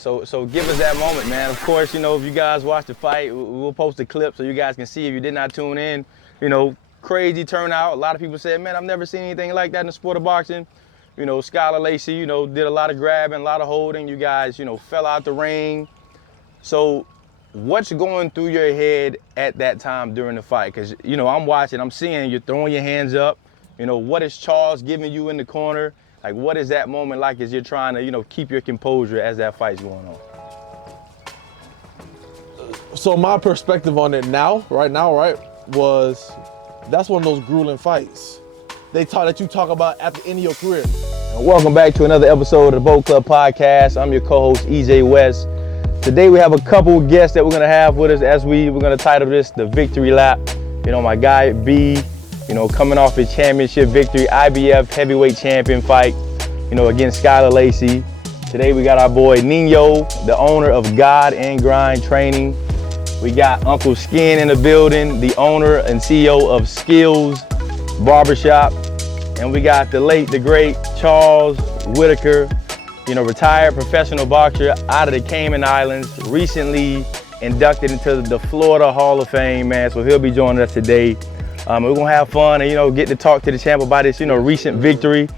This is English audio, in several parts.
So give us that moment, man. Of course, you know, if you guys watch the fight, we'll post a clip so you guys can see if you did not tune in. You know, crazy turnout. A lot of people said, man, I've never seen anything like that in the sport of boxing. You know, Skylar, Lacey, you know, did a lot of grabbing, a lot of holding. You guys, you know, fell out the ring. So what's going through your head at that time during the fight? Because, you know, I'm watching, I'm seeing you're throwing your hands up. You know, what is Charles giving you in the corner? Like, what is that moment like as you're trying to, you know, keep your composure as that fight's going on? So my perspective on it right now, was that's one of those grueling fights that you talk about at the end of your career. And welcome back to another episode of the POLK Club Podcast. I'm your co-host, EJ West. Today we have a couple of guests that we're gonna have with us as we're gonna title this the Victory Lap. You know, my guy B, you know, coming off his championship victory, IBF heavyweight champion fight, you know, against Skylar Lacey. Today we got our boy Nino, the owner of God and Grind Training. We got Uncle Skin in the building, the owner and CEO of Skills Barbershop. And we got the late, the great Charles Whitaker, you know, retired professional boxer out of the Cayman Islands, recently inducted into the Florida Hall of Fame, man. So he'll be joining us today. We're gonna have fun and, you know, get to talk to the champ about this, you know, recent victory.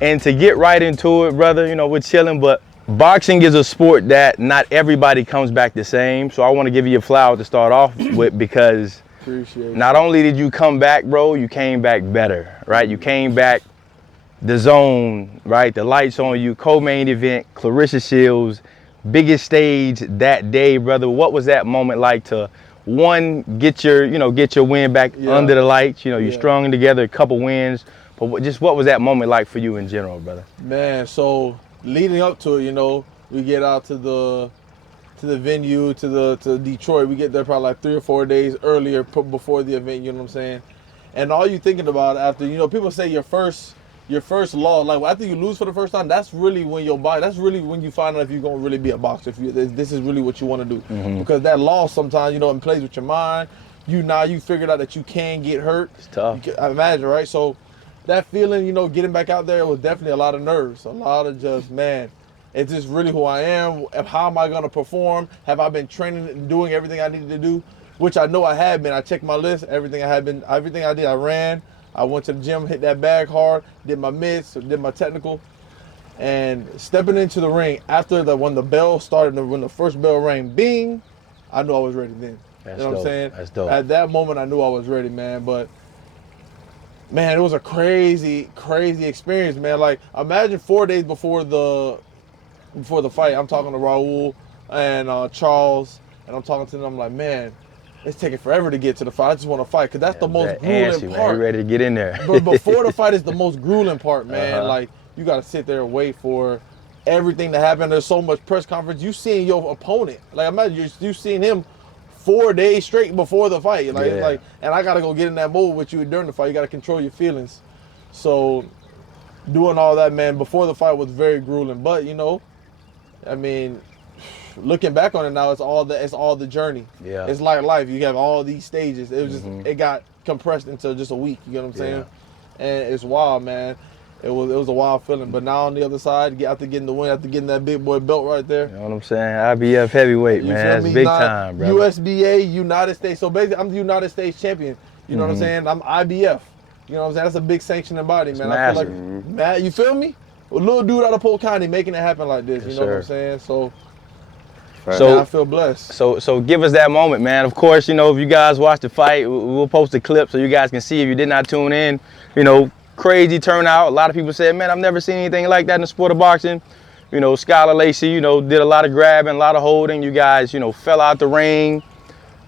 And to get right into it, brother, you know, we're chilling, but boxing is a sport that not everybody comes back the same. So I want to give you a flower to start off with, because not only did you come back, bro, you came back better, right? You came back the zone, right? The lights on you, co-main event, Clarissa Shields, biggest stage that day, brother. What was that moment like to, one, get your win back under the lights? You know, you strung together a couple wins, but what was that moment like for you in general, brother? Man, so leading up to it, you know, we get out to the venue, to Detroit. We get there probably like 3 or 4 days earlier before the event, you know what I'm saying? And all you thinking about after, you know, people say your first loss, like after you lose for the first time, that's really when that's really when you find out if you're gonna really be a boxer, if this is really what you want to do. Because that loss sometimes, you know, it plays with your mind. You figured out that you can get hurt. It's tough. I imagine, right? So that feeling, you know, getting back out there was definitely a lot of nerves, a lot of just, man, is this really who I am? How am I gonna perform? Have I been training and doing everything I needed to do? Which I know I had been. I checked my list, everything I did, I ran. I went to the gym, hit that bag hard, did my mitts, did my technical, and stepping into the ring after when the bell started, when the first bell rang, bing, I knew I was ready then. That's you know what I'm saying? That's dope. At that moment, I knew I was ready, man. But man, it was a crazy, crazy experience, man. Like, imagine 4 days before the fight, I'm talking to Raul and Charles, and I'm talking to them. I'm like, man, it's taking forever to get to the fight. I just want to fight, because that's the most grueling part. Man, you ready to get in there. But before the fight is the most grueling part, man. Like, you got to sit there and wait for everything to happen. There's so much press conference. You seeing your opponent. Like, imagine you seeing him 4 days straight before the fight. Like, it's like, and I got to go get in that mode with you during the fight. You got to control your feelings. So doing all that, man, before the fight was very grueling. But, you know, I mean, looking back on it now, it's all the journey. Yeah. It's like life. You have all these stages. It was just it got compressed into just a week. You know what I'm saying? And it's wild, man. It was a wild feeling. But now on the other side, after getting the win, after getting that big boy belt right there. You know what I'm saying? IBF heavyweight, man. That's big time, bro. USBA, United States. So basically, I'm the United States champion. You know what I'm saying? I'm IBF. You know what I'm saying? That's a big sanctioning body, man. I feel like, man, you feel me? A little dude out of Polk County making it happen like this. You know what I'm saying? So I feel blessed. So give us that moment, man. Of course, you know, if you guys watch the fight, we'll post a clip so you guys can see if you did not tune in. You know, crazy turnout. A lot of people said, man, I've never seen anything like that in the sport of boxing. You know, Skylar, Lacey, you know, did a lot of grabbing, a lot of holding. You guys, you know, fell out the ring.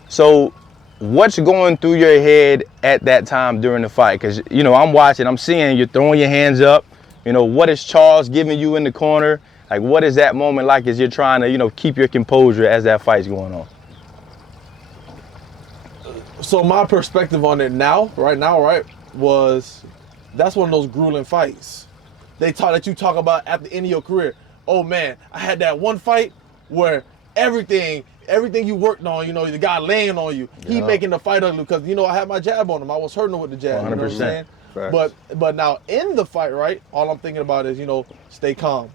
So what's going through your head at that time during the fight? Because, you know, I'm watching, I'm seeing you're throwing your hands up. You know, what is Charles giving you in the corner? Like, what is that moment like as you're trying to, you know, keep your composure as that fight's going on? So my perspective on it right now, was that's one of those grueling fights that you talk about at the end of your career. Oh man, I had that one fight where everything you worked on, you know, the guy laying on you, he making the fight ugly, because, you know, I had my jab on him. I was hurting him with the jab. 100%. You know what I'm saying? But now in the fight, right, all I'm thinking about is, you know, stay calm.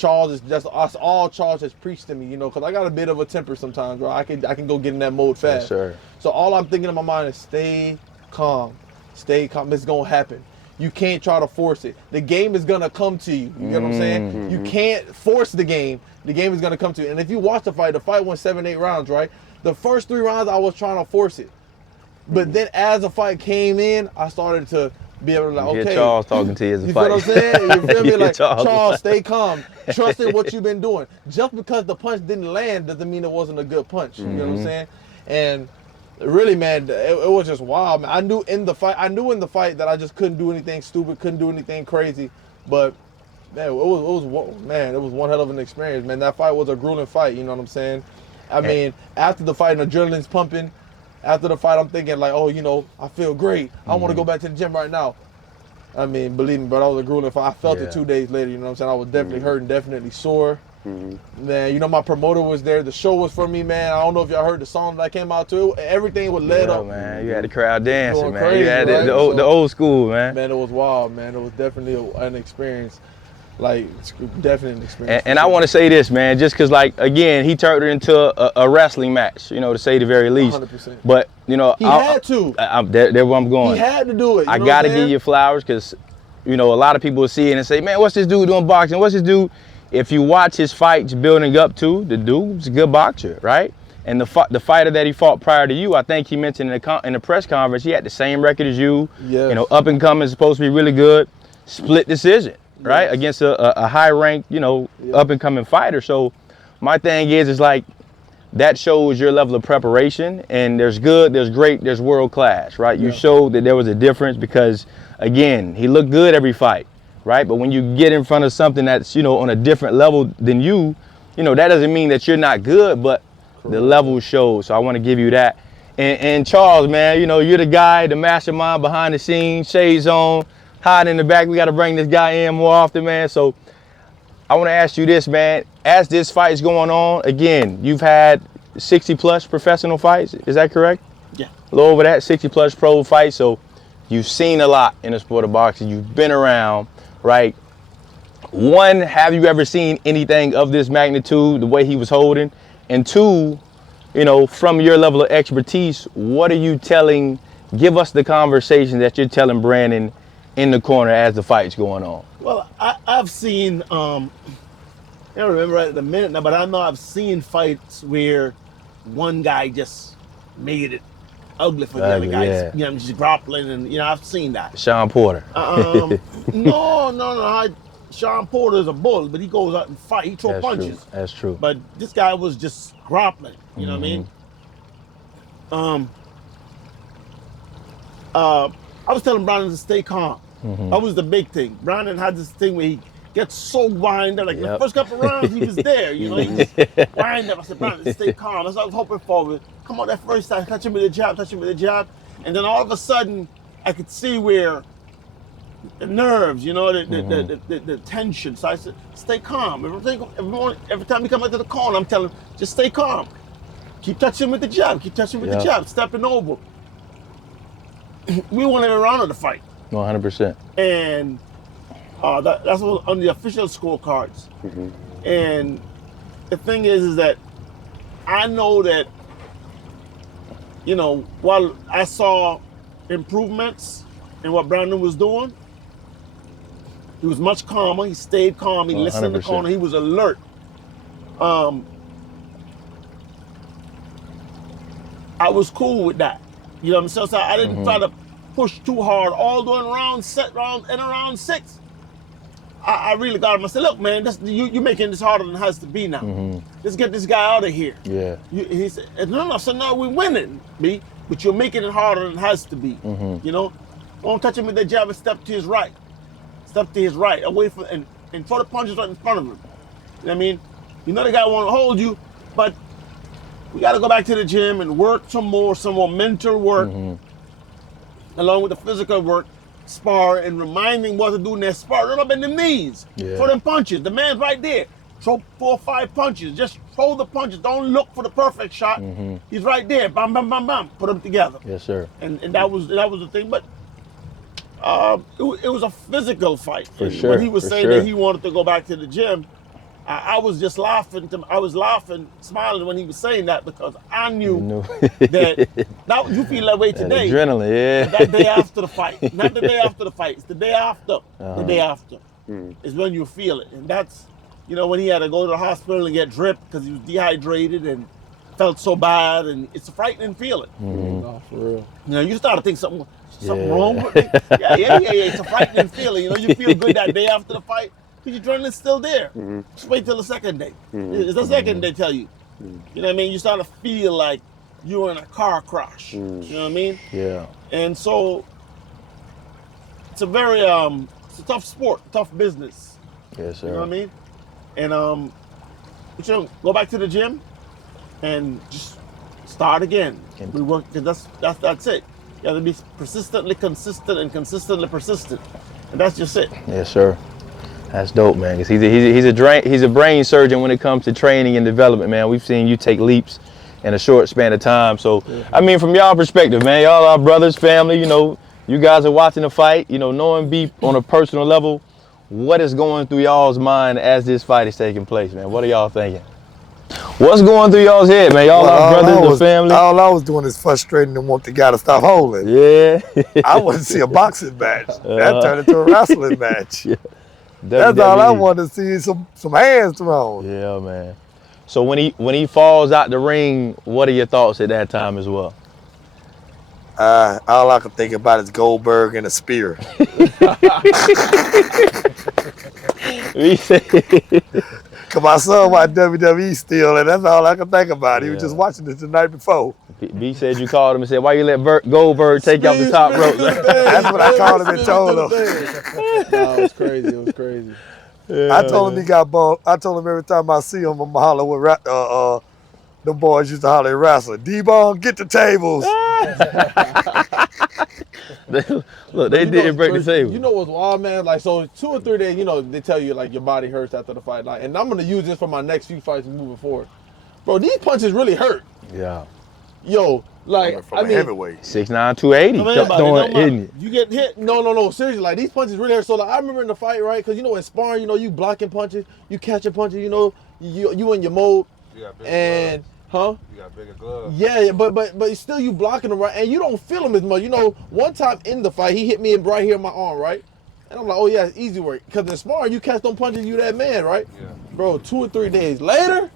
Charles that's all Charles has preached to me, you know, because I got a bit of a temper sometimes, bro. I can go get in that mode fast. Yes, sir. So all I'm thinking in my mind is stay calm. Stay calm. It's gonna happen. You can't try to force it. The game is gonna come to you. You get what I'm saying? You can't force the game. The game is gonna come to you. And if you watch the fight went 7-8 rounds, right? The first 3 rounds I was trying to force it. But then as the fight came in, I started to be able to like, okay. Charles talking to you as a you fight. feel what I'm saying? You feel me? Like, Charles, stay calm. Trust in what you've been doing. Just because the punch didn't land doesn't mean it wasn't a good punch. You know what I'm saying? And really, man, it was just wild, man. I knew in the fight that I just couldn't do anything stupid, couldn't do anything crazy. But man, it was one hell of an experience, man. That fight was a grueling fight, you know what I'm saying? I mean, after the fight, adrenaline's pumping. After the fight, I'm thinking like, oh, you know, I feel great. I want to go back to the gym right now. I mean, believe me, bro, that was a grueling fight. I felt it 2 days later, you know what I'm saying? I was definitely hurting, definitely sore. Man, you know, my promoter was there. The show was for me, man. I don't know if y'all heard the song that I came out to. Everything was led up. Man, you had the crowd dancing, man. Crazy, you had right? the old school, man. Man, it was wild, man. It was definitely an experience. Like, definitely an experience. And I want to say this, man, just because, like, again, he turned it into a wrestling match, you know, to say the very least. 100%. But, you know, he had to. There where I'm going. He had to do it. I got to give you flowers because, you know, a lot of people will see it and say, man, what's this dude doing boxing? What's this dude? If you watch his fights building up to, the dude's a good boxer, right? And the fighter that he fought prior to you, I think he mentioned in the press conference, he had the same record as you. Yes. You know, up and coming, supposed to be really good. Split decision, right? Against a high-ranked, you know, up and coming fighter. So my thing is like, that shows your level of preparation, and there's good, there's great, there's world class, right? You showed that there was a difference because, again, he looked good every fight, right? But when you get in front of something that's, you know, on a different level than you know, that doesn't mean that you're not good, but the level shows. So I want to give you that. And Charles, man, you know, you're the guy, the mastermind behind the scenes, shades on, hiding in the back. We got to bring this guy in more often, man. So I want to ask you this, man. As this fight is going on, again, you've had 60 plus professional fights. Is that correct? Yeah. A little over that, 60 plus pro fights. So you've seen a lot in the sport of boxing. You've been around, right? One, have you ever seen anything of this magnitude, the way he was holding? And two, you know, from your level of expertise, what are you telling, give us the conversation that you're telling Brandon in the corner as the fight's going on? Well, I've seen, I don't remember right at the minute now, but I know I've seen fights where one guy just made it ugly for the other guys. Yeah. You know, just grappling, and, you know, I've seen that. Sean Porter. No. Sean Porter is a bull, but he goes out and fight. He throws punches. True. That's true. But this guy was just grappling. You know what I mean? I was telling Brandon to stay calm. That was the big thing. Brandon had this thing where he gets so wind up. Like the first couple of rounds, he was there. You know, he just wind up. I said, Brandon, stay calm. That's what I was hoping for. Come on, that first time, touch him with a jab, and then all of a sudden, I could see where the nerves, you know, the tension. So I said, stay calm. Every time we come into the corner, I'm telling him, just stay calm. Keep touching with the jab. The jab. Stepping over. We won every round of the fight. 100%. And that's on the official scorecards. And the thing is that I know that, you know, while I saw improvements in what Brandon was doing, he was much calmer. He stayed calm. He listened in the corner. He was alert. I was cool with that. You know what I'm saying? So I didn't try to push too hard all during round 6. I really got him. I said, look, man, you're making this harder than it has to be now. Let's get this guy out of here. Yeah. He said, no, so now we're winning, B, but you're making it harder than it has to be. You know? Don't touch him with that jab and step to his right. Away from, and throw the punches right in front of him. You know what I mean? You know the guy want to hold you, but we got to go back to the gym and work some more mental work, along with the physical work, spar, and reminding what to do in that spar. Run up in the knees, throw them punches. The man's right there. Throw 4 or 5 punches. Just throw the punches. Don't look for the perfect shot. He's right there. Bam, bam, bam, bam. Put them together. Yes, sir. And that was the thing. But it was a physical fight. For sure. When he was saying that he wanted to go back to the gym, I was just laughing. I was laughing, smiling when he was saying that because I knew You that now you feel that way That today. adrenaline, yeah. That day after the fight, not the day after the fight. It's the day after. The day after is when you feel it, and that's when he had to go to the hospital and get dripped because he was dehydrated and felt so bad, and it's a frightening feeling. No, for real. You start to think something wrong with me. Yeah. It's a frightening feeling. You feel good that day after the fight. Because your adrenaline's still there. Just wait till the second day. It's the second they tell you. You know what I mean? You start to feel like you're in a car crash. You know what I mean? Yeah. And so it's a very it's a tough sport, tough business. Yes, sir. You know what I mean? And go back to the gym and just start again. We work because that's it. You have to be persistently consistent and consistently persistent, and that's just it. Yes, sir. That's dope, man. Cause he's a brain surgeon when it comes to training and development, man. We've seen you take leaps in a short span of time. So, I mean, from y'all perspective, man, y'all are brothers, family. You guys are watching the fight. Knowing B on a personal level, what is going through y'all's mind as this fight is taking place, man? What are y'all thinking? What's going through y'all's head, man? Y'all are brothers, the family. All I was doing is frustrating and want the guy to stop holding. Yeah. I wanted to see a boxing match. That turned into a wrestling match. Yeah. That's all I wanted to see, some hands thrown. Yeah, man. So when he falls out the ring, what are your thoughts at that time as well? All I can think about is Goldberg and a spear. Cause my son watched WWE still, and that's all I can think about. He was just watching it the night before. B said you called him and said, "Why you let Goldberg take you off the top rope?" That's what I called him and told him. No, it was crazy. It was crazy. Yeah, I told him he got ball. I told him every time I see him, I'm holler with the boys used to holler at wrestling. D-Bone, get the tables. Look, they didn't break the table. You know what's wild, man? Like, so 2 or 3 days, they tell you like your body hurts after the fight. Like, and I'm gonna use this for my next few fights moving forward. Bro, these punches really hurt. Yeah. Yo, like, from a heavyweight. 6'9", 280. You get hit. No, seriously, like these punches really hurt. So like, I remember in the fight, right? Because in sparring, you blocking punches, you catching punches, you in your mode. And You got bigger gloves. Yeah, but still you blocking them, right? And you don't feel them as much. One time in the fight, he hit me right here in my arm, right? And I'm like, oh yeah, it's easy work. Because in sparring, you catch them punches, you that man, right? Yeah. Bro, 2 or 3 days later,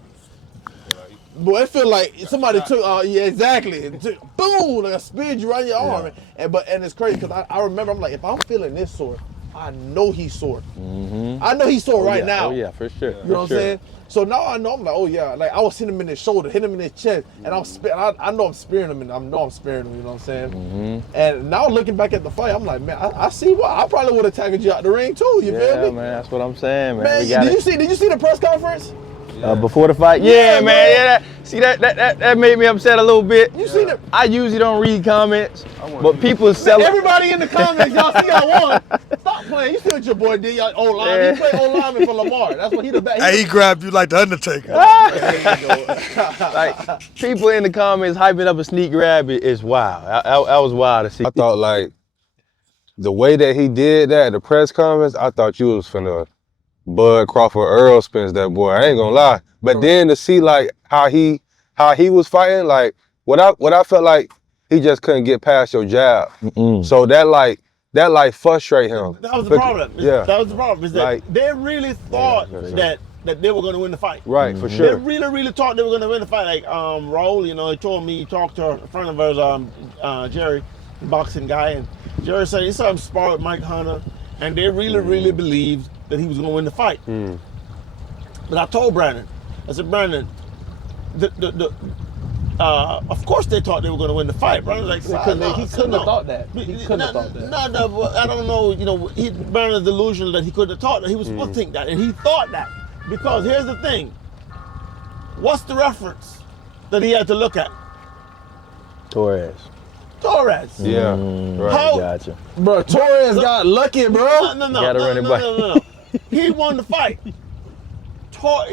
boy, it feel like somebody took, yeah, exactly. Boom, like a speared you right in your arm. And it's crazy because I remember, I'm like, if I'm feeling this sore, I know he's sore. I know he's sore right now. Oh yeah, for sure. You know what I'm saying? So now I know, I'm like, oh yeah, like I was hitting him in his shoulder, hitting him in his chest, and I know I'm spearing him, and I know I'm sparing him, you know what I'm saying? And now looking back at the fight, I'm like, man, I see why. I probably would have tackled you out the ring too, you feel me? Yeah, man, that's what I'm saying, man. Man, did you see the press conference? Before the fight? Yeah, man. Yeah, that made me upset a little bit. You seen it? I usually don't read comments, but people sell it. Everybody in the comments, y'all see y'all won. Stop playing. You see what your boy did? Y'all O-line. He played O-lineman for Lamar. That's what he the best. Hey, he grabbed you like the Undertaker. Like, people in the comments hyping up a sneak grab is wild. I was wild to see. I thought like the way that he did that at the press conference, I thought you was finna Bud Crawford Earl spins that boy. I ain't gonna lie. But then to see like how he was fighting, like what I felt like he just couldn't get past your jab. So that frustrate him. That was the problem. Yeah. That was the problem. Is that they really thought that they were going to win the fight. Right, for sure. They really thought they were going to win the fight. Like Raul, he told me he talked to a friend of ours, Jerry, the boxing guy, and Jerry said he saw him spar with Mike Hunter, and they really believed that he was going to win the fight. But I told Brandon, I said, Brandon, of course they thought they were going to win the fight. Brandon like, he couldn't have thought that. He couldn't have thought that. No, but I don't know. Brandon's delusional that he couldn't have thought that. He was supposed to think that, and he thought that because here's the thing. What's the reference that he had to look at? Torres. Yeah, right. Gotcha. Bro, Torres got lucky, bro. No. He won the fight.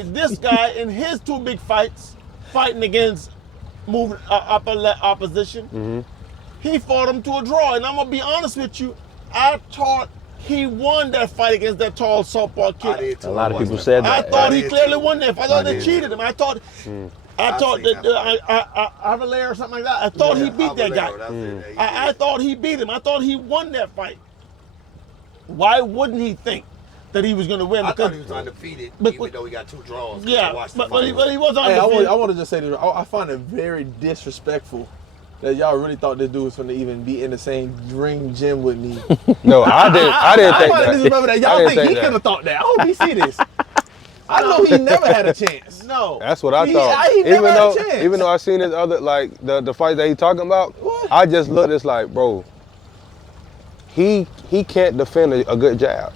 This guy in his 2 big fights, fighting against moving upper opposition, he fought him to a draw. And I'm gonna be honest with you, I thought he won that fight against that tall southpaw kid. A lot of people said that. I thought he clearly won that fight. I thought they cheated him. I thought that Avalair or something like that. I thought he beat that guy. I thought he beat him. I thought he won that fight. Why wouldn't he think that he was going to win? I thought he was undefeated, even though he got 2 draws. Yeah, but he was Hey, undefeated. I want to just say this. I find it very disrespectful that y'all really thought this dude was going to even be in the same ring gym with me. No, I didn't think I that. disrespectful that. Y'all I didn't think he that. could have thought that. I hope he see this. I know he never had a chance. No. That's what I thought. He never had a chance. Even though I seen his other, like the fight that he talking about, What? I just looked. It's like, bro, he can't defend a good jab.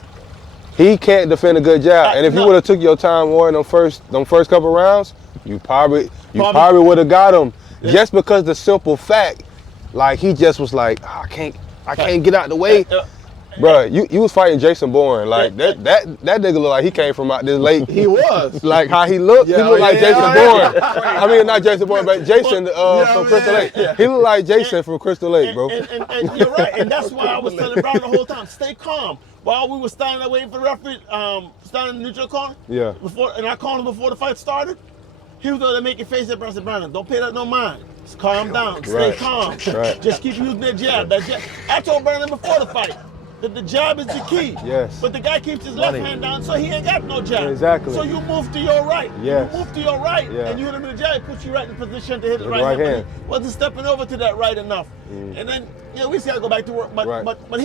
He can't defend a good jab. And if you would have took your time more in them first couple rounds, you probably would have got him. Yeah. Just because the simple fact, like he just was like, oh, I can't get out the way. Bro, you was fighting Jason Bourne. Like that nigga look like he came from out this lake. He was. Like how he looked, he looked like Jason Bourne. I mean, not Jason Bourne, but Jason from Crystal Lake. He looked like Jason from Crystal Lake, bro. And you're right, and that's why I was telling Brown the whole time, stay calm. While we were standing there waiting for the referee, standing in the neutral corner, and I called him before the fight started, he was going to make your face at Brown. Brandon, don't pay that no mind. Just calm down, stay calm. Right. Just keep using that jab. I told Brandon before the fight that the jab is the key. Yes. But the guy keeps his left hand down, so he ain't got no jab. Exactly. So you move to your right. Yes. You move to your right, Yeah. and you hit him in the jab, it puts you right in position to hit the With right the right hand. hand. But he wasn't stepping over to that right enough. And then, we see how to go back to work. But Right. but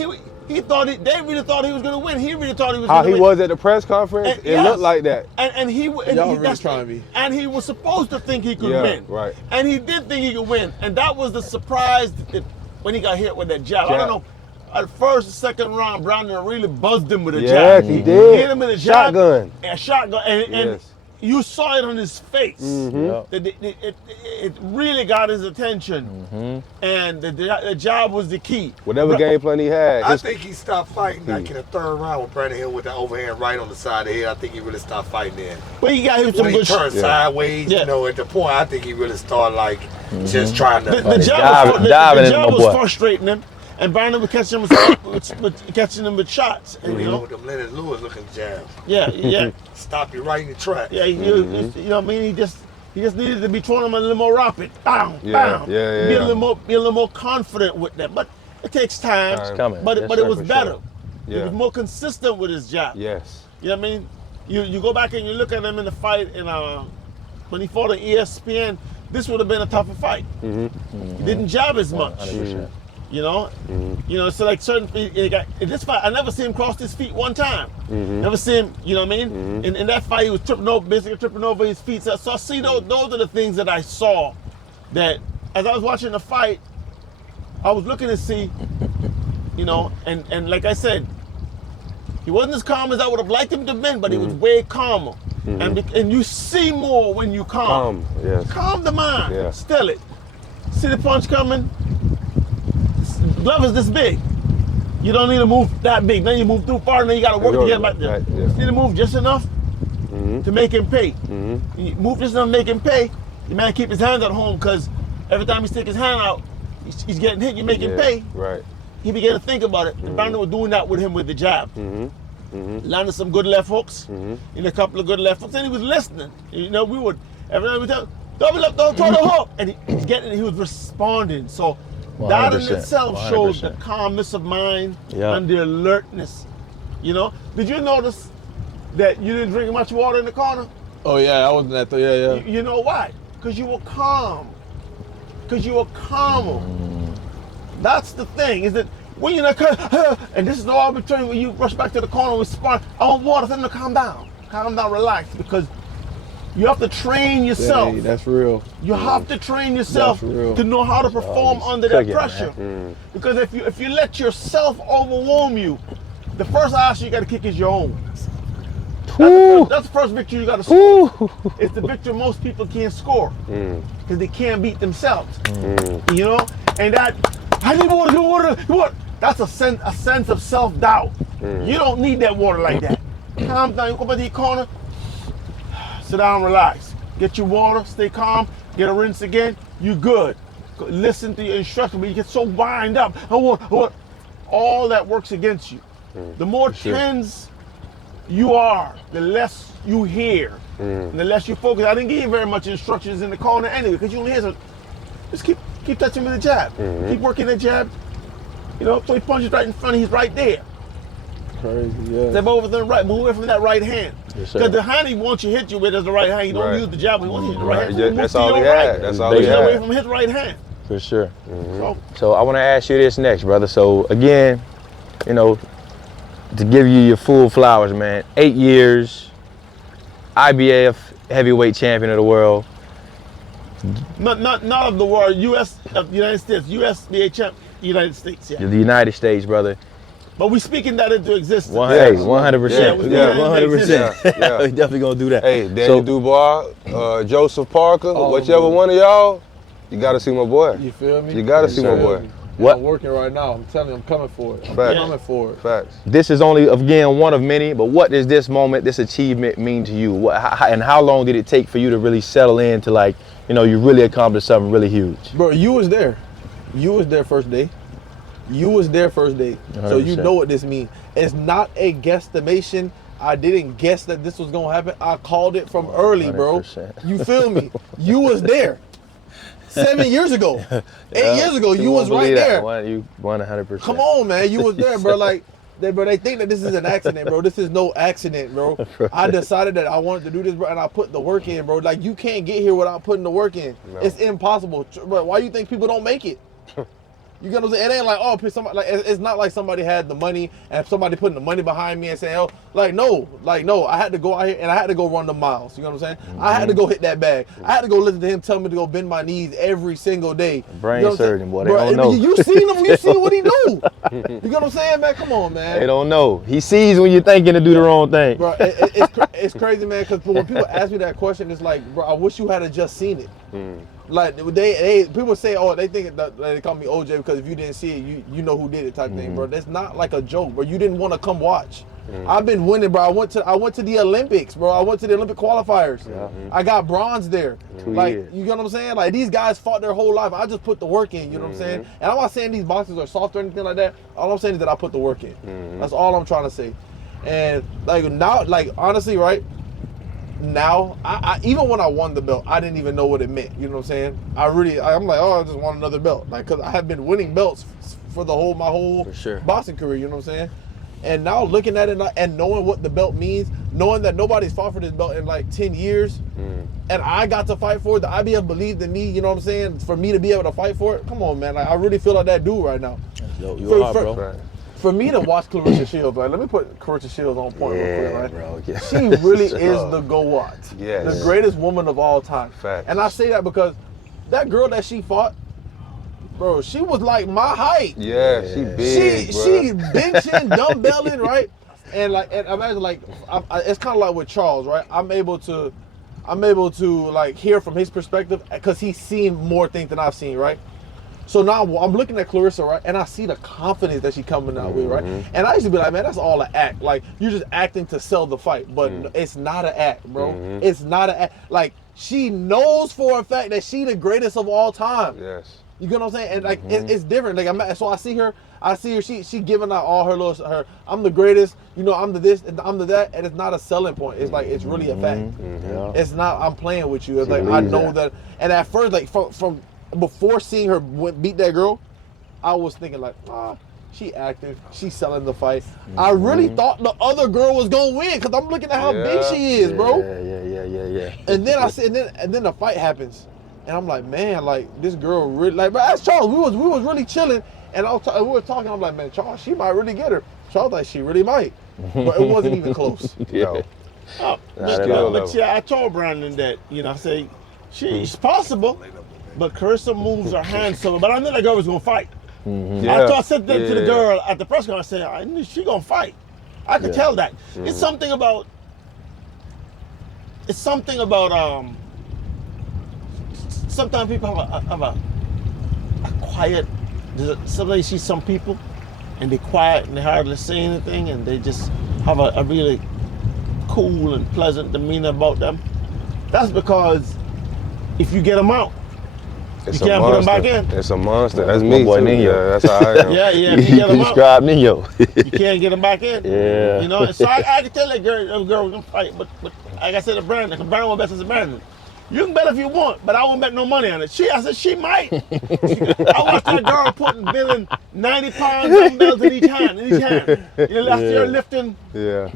he thought they really thought he was going to win. He really thought he was How going to he win. was at the press conference, And- it yes. looked like that. And he Y'all really that's- trying me. And he was supposed to think he could Yeah, win. right. And he did think he could win. And that was the surprise when he got hit with that jab. I don't know. At first, second round, Brandon really buzzed him with a jab. Yes, he did. Hit him in a jab. Shotgun. A shotgun. And Yes. you saw it on his face. Yep. That it really got his attention. And the jab was the key. Whatever game plan he had. I think he stopped fighting like in the 3rd round with Brandon Hill with the overhand right on the side of the head. I think he really stopped fighting then. But he got hit with some When he good turned shots. sideways, Yeah. at the point, I think he really started like just trying to. The diving jab in my was boy. frustrating him, and Brandon was catching him with shots. And, with them Leonard Lewis looking jabs. yeah, Stop you right in the track. yeah. You know what I mean? He just needed to be throwing them a little more rapid. Bam, Yeah, bam. yeah, Be yeah. a little more confident with that. But it takes time. It's coming. But Yes, it sir, was for better. sure. He Yeah. was more consistent with his jab. Yes. You know what I mean? You go back and you look at him in the fight, and when he fought on ESPN, this would have been a tougher fight. He didn't jab as much. 100%. You know, so like certain in this fight, I never see him cross his feet one time. Never see him, you know what I mean? In that fight, he was basically tripping over his feet. So I see those are the things that I saw. That as I was watching the fight, I was looking to see, and like I said, he wasn't as calm as I would have liked him to have been, but he was way calmer. And you see more when you calm. Yes. Calm the mind. Yeah. Still it. See the punch coming. Glove is this big. You don't need to move that big. Then you move too far, and then you got to work to get back there. Right, yeah. You need to move just enough to make him pay. You move just enough to make him pay. The man keep his hands at home because every time he stick his hand out, he's getting hit. You make him pay. Right. He began to think about it. And Brandon was doing that with him with the jab. Landed some good left hooks, and a couple of good left hooks, and he was listening. We would every time we tell double up, don't throw the hook, and he was responding. So that in 100%, itself shows the 100%. calmness of mind Yeah. and the alertness. Did you notice that you didn't drink much water in the corner? Oh yeah, I wasn't that though. Yeah. You know why? Because you were calm. Because you were calmer. That's the thing, is that when you're not and this is the arbitrary when you rush back to the corner with spark, I want water, tell them to calm down, relax, because you have to train yourself. Yeah, that's real. You have to train yourself That's real. to know how to perform he's under that cooking, pressure. Because if you let yourself overwhelm you, the first ass you got to kick is your own. That's the first victory you got to score. It's the victory most people can't score because they can't beat themselves. And that I need water. That's a sense of self-doubt. You don't need that water like that. Calm down. You go by the corner. Sit down, relax. Get your water, stay calm, get a rinse again, you good. Listen to your instruction, but you get so wind up. All that works against you. The more tense you are, the less you hear, and the less you focus. I didn't give you very much instructions in the corner anyway, because you only hear some. Just keep touching with the jab. Keep working the jab. You know, so he punches right in front, he's right there. Crazy, yeah. Step over to the right, move away from that right hand. Yes, Because the hand he wants you to hit you with is the right hand. He don't Right. use the jab, he wants you to hit the right hand. So he moves That's to all your he right. had. That's all he Stay away had. from his right hand. For sure. So, I want to ask you this next, brother. So again, you know, to give you your full flowers, man. 8 years, IBF heavyweight champion of the world. not of the world, U.S. of the United States, USBA champ, United States, yeah. The United States, brother. But we speaking that into existence. Hey, 100%. Yeah, 100%. yeah. We definitely gonna do that. Hey, Daniel Dubois, Joseph Parker, whichever one of y'all, you gotta see my boy. You feel me? You gotta see my boy. What? I'm working right now. I'm telling you, I'm coming for it. I'm Facts. coming for it. Facts. This is only, again, one of many, but what does this moment, this achievement mean to you? And how long did it take for you to really settle into, like, you know, you really accomplished something really huge? Bro, you was there. You was there first day. You was there first day. So you 100%. know what this means. It's not a guesstimation. I didn't guess that this was gonna happen. I called it from early, bro. 100%. You feel me? You was there. 7 years ago. 8 years ago, you was right there. You 100%. Come on, man. You was there, bro. Like, they think that this is an accident, bro. This is no accident, bro. I decided that I wanted to do this, bro, and I put the work in, bro. Like, you can't get here without putting the work in. No. It's impossible. Bro, why you think people don't make it? You get what I'm saying? It ain't like, oh, somebody, like, it's not like somebody had the money and somebody putting the money behind me and saying, oh, no. I had to go out here and I had to go run the miles. You know what I'm saying? I had to go hit that bag. I had to go listen to him tell me to go bend my knees every single day. Brain You know what I'm surgeon, saying? boy, they Bro, don't know. You seen him, you seen what he do. You get what I'm saying, man? Come on, man. They don't know. He sees when you're thinking to do the wrong thing. Bro, it's crazy, man, because when people ask me that question, it's like, bro, I wish you had just seen it. Like, they people say, oh, they think that they call me OJ because if you didn't see it, you know who did it type thing, bro. That's not like a joke, bro. You didn't want to come watch. I've been winning, bro. I went to the Olympics, bro. I went to the Olympic qualifiers. I got bronze there. 2 like, years. you know what I'm saying? Like, these guys fought their whole life. I just put the work in, you know what I'm saying? And I'm not saying these boxers are soft or anything like that. All I'm saying is that I put the work in. That's all I'm trying to say. And like now, like honestly, right? Now, I even when I won the belt, I didn't even know what it meant. You know what I'm saying? I'm like, oh, I just want another belt. Like, cause I have been winning belts for my whole For sure. boxing career. You know what I'm saying? And now looking at it and knowing what the belt means, knowing that nobody's fought for this belt in like 10 years, and I got to fight for it. The IBF believed in me. You know what I'm saying? For me to be able to fight for it, come on, man. Like, I really feel like that dude right now. You are, bro. For me to watch Clarissa Shields, like, let me put Clarissa Shields on point real quick, right? bro. Yeah. She really is the go-watch. Yes. The greatest woman of all time. Facts. And I say that because that girl that she fought, bro, she was like my height. Yeah, she big, She bruh. benching, dumbbelling, right? And imagine like, it's kind of like with Charles, right? I'm able to like hear from his perspective because he's seen more things than I've seen, right? So now I'm looking at Clarissa, right? And I see the confidence that she's coming out with, right? And I used to be like, man, that's all an act. Like, you're just acting to sell the fight. But it's not an act, bro. It's not an act. Like, she knows for a fact that she the greatest of all time. Yes. You get what I'm saying? And like, it's different. Like, so I see her, she giving out all her, I'm the greatest, you know, I'm the this, and I'm the that, and it's not a selling point. It's like, it's really a fact. It's not, I'm playing with you. It's like, I know that. And at first, like, from before seeing her beat that girl, I was thinking like, she acting, she's selling the fight. I really thought the other girl was gonna win because I'm looking at how big she is, bro. Yeah. And then I said, and then the fight happens, and I'm like, man, like this girl really, like, but that's Charles. We was really chilling, and we were talking. I'm like, man, Charles, she might really get her. Charles like, she really might, but it wasn't even close. No. But yeah, I told Brandon that, you know, I say, it's possible, but Clarissa moves her hands so, but I knew that girl was gonna fight. I said that to the girl at the press conference. I said, I knew she gonna fight. I could tell that. It's something about sometimes people have a quiet. Sometimes you see some people and they're quiet and they hardly say anything and they just have a really cool and pleasant demeanor about them. That's because if you get them out, It's You can't put him back in. It's a monster. That's My me boy too. Nino. Yeah, that's how I am. Yeah, if you get him up, Describe Neo. you can't get him back in. Yeah. You know, and so I can tell that girl was gonna fight, but like I said to Brandon, because Brandon won't bet as a Brandon. You can bet if you want, but I won't bet no money on it. I said she might. I watched that girl billing 90-pound dumbbells in each hand. You know, I see her lifting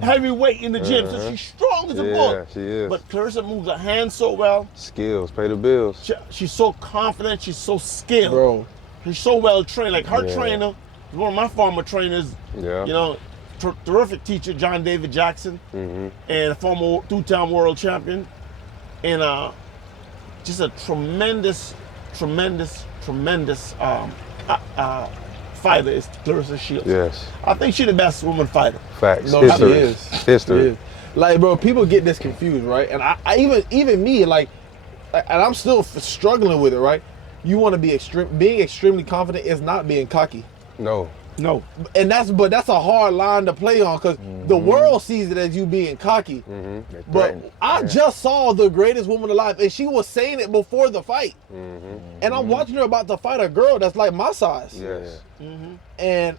heavy weight in the gym. So she's strong as a bull. Yeah, she is. But Clarissa moves her hands so well. Skills, pay the bills. She's so confident. She's so skilled. Bro. She's so well trained. Like her trainer, one of my former trainers. Yeah. You know, terrific teacher, John David Jackson, and a former two-time world champion, and just a tremendous fighter is Clarissa Shields. Yes. I think she's the best woman fighter. Facts. No, History. she is. History. She is. Like, bro, people get this confused, right? And I even me, like, and I'm still struggling with it, right? You want to be being extremely confident is not being cocky. No. No. And that's a hard line to play on because the world sees it as you being cocky. But I just saw the greatest woman alive, and she was saying it before the fight. And I'm watching her about to fight a girl that's like my size. Yes. And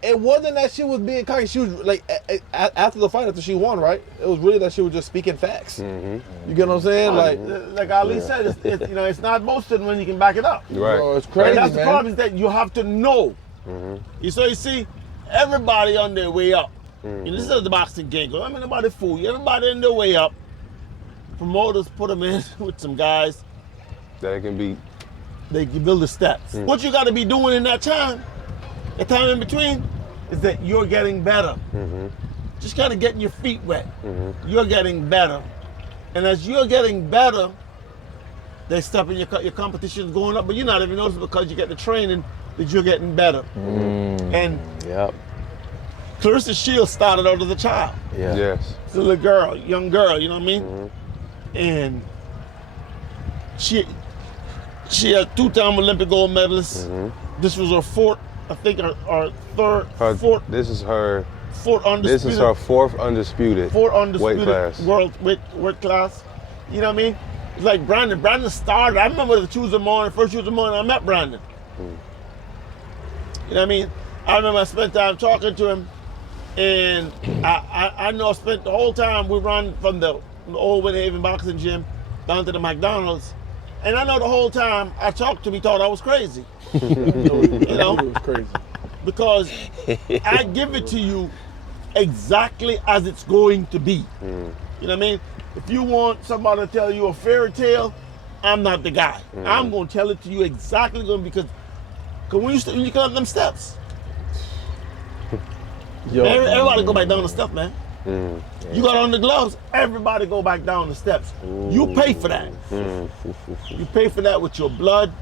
it wasn't that she was being cocky. She was like, after the fight, after she won, right? It was really that she was just speaking facts. You get what I'm saying? Like Ali said, it's, you know, it's not boasting when you can back it up. Right. Bro, it's crazy, And that's man. the problem, is that you have to know. You see, everybody on their way up. And this is the boxing game. I mean, nobody fool you. Everybody on their way up. Promoters put them in with some guys. That can be. They can build the steps. What you got to be doing in that time in between, is that you're getting better. Just kind of getting your feet wet. You're getting better. And as you're getting better, they step in your competition is going up, but you're not even noticing because you get the training that you're getting better. And Clarissa Shields started out as a child. Yes. It's a little girl, young girl, you know what I mean? And she a two-time Olympic gold medalist. This was her fourth, I think her fourth. This is her. Fourth undisputed. This is her fourth undisputed weight class. World weight class. You know what I mean? It's like Brandon. Brandon started. I remember the Tuesday morning, first Tuesday morning I met Brandon. You know what I mean? I remember I spent time talking to him, and I know I spent the whole time we run from the old Winter Haven boxing gym down to the McDonald's, and I know the whole time I talked to him, he thought I was crazy. You know? It was crazy. Because I give it to you exactly as it's going to be. You know what I mean? If you want somebody to tell you a fairy tale, I'm not the guy. I'm going to tell it to you exactly because when you come up them steps, everybody go back down the steps, man. You got on the gloves, everybody go back down the steps. You pay for that. You pay for that with your blood.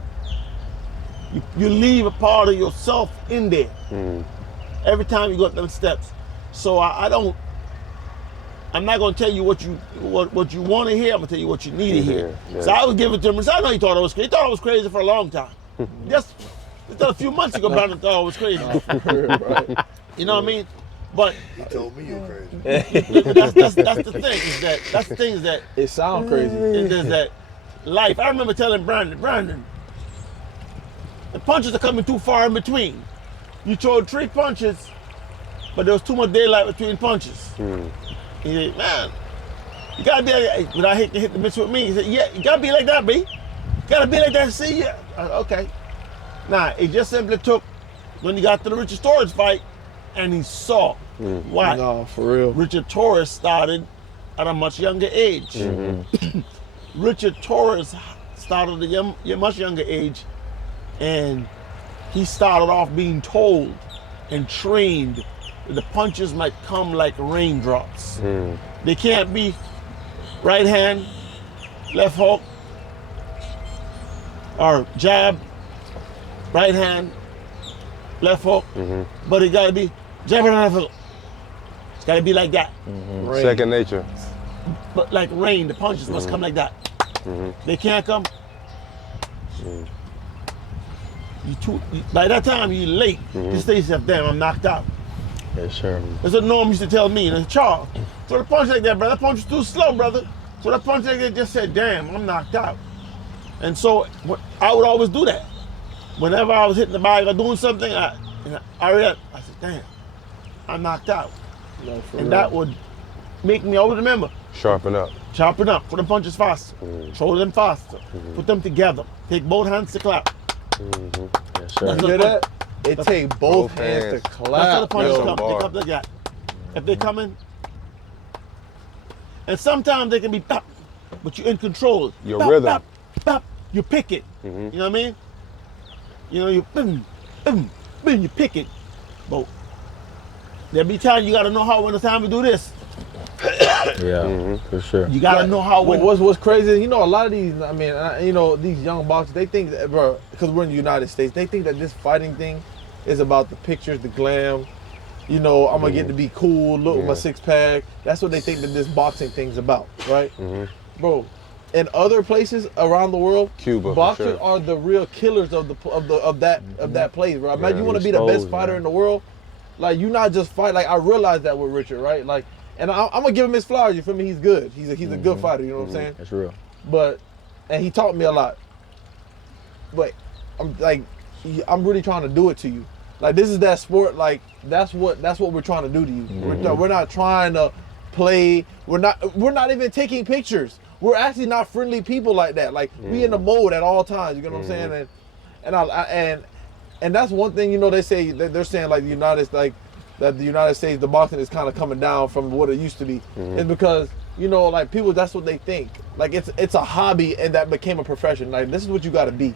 You leave a part of yourself in there every time you go up them steps. So I'm not gonna tell you what you want to hear. I'm gonna tell you what you need to hear. So I would give it to him. So I know he thought I was crazy. He thought I was crazy for a long time. Just a few months ago, Brandon thought I was crazy. You know what I mean? But He told me you're crazy. that's the thing is that It sounds crazy. is that life. I remember telling Brandon, the punches are coming too far in between. You throw 3 punches, but there was too much daylight between punches. He said, man, you gotta be like that. When I hit the mitts with me, he said, yeah, you gotta be like that, B. You gotta be like that, see? Yeah. Okay. Nah, it just simply took when he got to the Richard Torres fight and he saw why. No, for real. Richard Torres started at a much younger age. Richard Torres started at a much younger age, and he started off being told and trained that the punches might come like raindrops. They can't be right hand, left hook, or jab, right hand, left hook, but it gotta be jab and left hook. It's gotta be like that. Second nature. But like rain, the punches must come like that. They can't come. By that time, you're late. You say to yourself, damn, I'm knocked out. Yes, sir. That's what Norm used to tell me. And Charles, so the punch like that, brother. That punch was too slow, brother. So that punch like that just said, damn, I'm knocked out. And so I would always do that. Whenever I was hitting the bag or doing something, I said, damn, I knocked out. No, for And real. that would make me always remember, Sharpen up. sharpen up, put them punches faster, throw them faster, put them together, take both hands to clap. Yes, sir. That's You hear that? It take both Both hands to hands. That's how the clap. punches yo. come. They come like that. If they come in, and sometimes they can be pop, but you're in control. Your Pop, rhythm. pop, pop, you pick it. You know what I mean? You know, you boom, boom, boom, you pick it. But there'll be times you gotta know how when it's time to do this. Yeah, for sure. You gotta know how when. What's crazy, you know, a lot of these, I mean, you know, these young boxers, they think that, bro, because we're in the United States, they think that this fighting thing is about the pictures, the glam. You know, I'm gonna get to be cool, look with my six pack. That's what they think that this boxing thing's about, right? Bro, in other places around the world, Cuba, for boxers sure. are the real killers of that place, bro. Imagine you want to be the best exposed, fighter man. in the world. Like, you not just fight. Like, I realized that with Richard, right? Like, and I'm gonna give him his flowers. You feel me? He's good. He's a good fighter. You know what I'm saying? That's real. But, and he taught me a lot. But I'm like, I'm really trying to do it to you. Like, this is that sport. Like, that's what we're trying to do to you. We're not trying to play. We're not even taking pictures. We're actually not friendly people like that. Like, we in the mode at all times. You know what I'm saying? And that's one thing. You know, they say they're saying like the United States, the boxing is kind of coming down from what it used to be. It's because, you know, like, people, that's what they think. Like, it's a hobby and that became a profession. Like, this is what you got to be.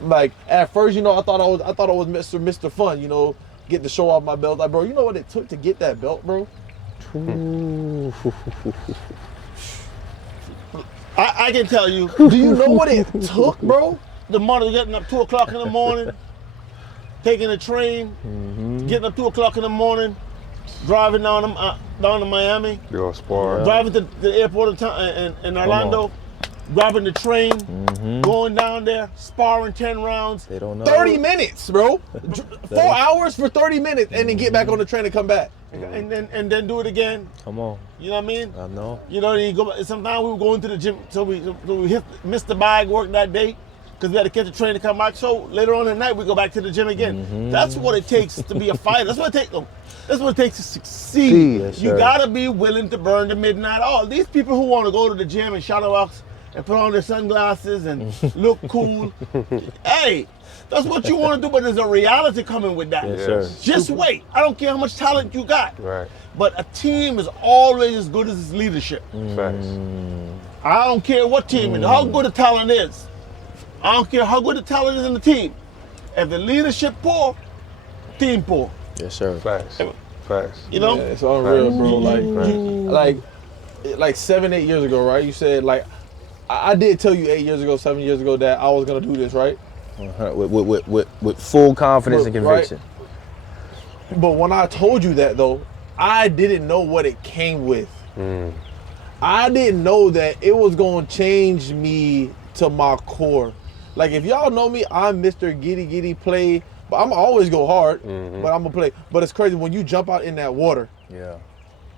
Like, at first, you know, I thought I was Mr. Fun, you know, get to show off my belt. Like, bro, you know what it took to get that belt, bro? I can tell you, Do you know what it took, bro? the morning getting up 2 o'clock in the morning, taking a train, getting up 2 o'clock in the morning, driving down to Miami, Your spar. driving to the airport in Orlando, grabbing the train, going down there, sparring 10 rounds. They don't know. 30 minutes, bro. 4 hours for 30 minutes and then get back on the train and come back. And then do it again. Come on. You know what I mean? I know. You know, you go. Sometimes we were going to the gym, so we missed the bag work that day because we had to catch a train to come back. So later on at night we go back to the gym again. That's what it takes to be a fighter. That's what it takes. That's what it takes to succeed. Yes, You sir. gotta be willing to burn the midnight oil. These people who want to go to the gym and shadow box and put on their sunglasses and look cool. Hey, that's what you want to do, but there's a reality coming with that. Yes, sir. Just wait. I don't care how much talent you got. Right. But a team is always as good as its leadership. Facts. I don't care what team it is, how good the talent is. I don't care how good the talent is in the team. If the leadership poor, team poor. Yes, sir. Facts. Facts. You know? Yeah, it's unreal, bro. Like 7, 8 years ago, right? You said, like, I did tell you 8 years ago, 7 years ago that I was gonna do this, right? With full confidence and Right. conviction. But when I told you that, though, I didn't know what it came with. I didn't know that it was gonna change me to my core. Like, if y'all know me, I'm Mr. Giddy play, but I'm always go hard, but I'm gonna play. But it's crazy when you jump out in that water. Yeah.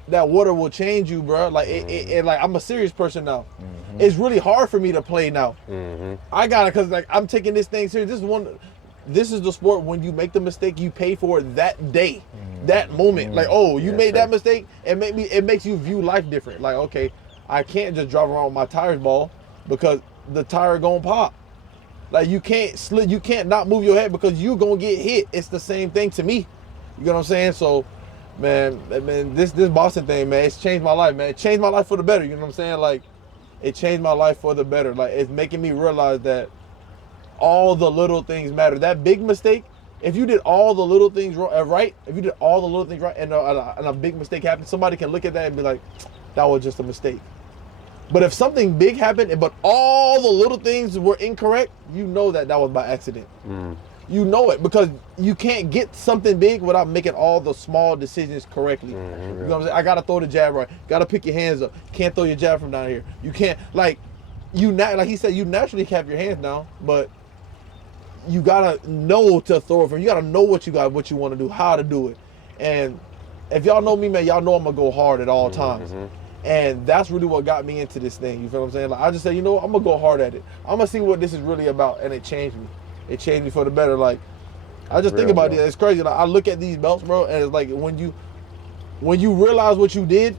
That water will change you, bro. Like, it like, I'm a serious person now. It's really hard for me to play now. I got it, cause like, I'm taking this thing serious. This is the sport when you make the mistake, you pay for it that day, that moment. Like, oh, you made that mistake, it makes you view life different. Like, okay, I can't just drive around with my tires ball because the tire gonna pop. Like, you can't slip, you can't not move your head because you're gonna get hit. It's the same thing to me. You know what I'm saying? So, man, this Boston thing, man, it's changed my life, man. It changed my life for the better. You know what I'm saying? Like, it changed my life for the better. Like, it's making me realize that all the little things matter. That big mistake, if you did all the little things right, if you did all the little things right, and a big mistake happened, somebody can look at that and be like, that was just a mistake. But if something big happened, but all the little things were incorrect, you know that was by accident. You know it, because you can't get something big without making all the small decisions correctly. You know what I'm saying? I gotta throw the jab right. Gotta pick your hands up. Can't throw your jab from down here. You can't, like he said, you naturally have your hands down, but you gotta know to throw it from. You gotta know what you want to do, how to do it. And if y'all know me, man, y'all know I'm gonna go hard at all times. And that's really what got me into this thing. You feel what I'm saying? Like, I just said, you know what? I'm gonna go hard at it. I'm gonna see what this is really about, and it changed me. It changed me for the better. Like, I just think Real, about bro. it. It's crazy. Like, I look at these belts, bro, and it's like when you realize what you did,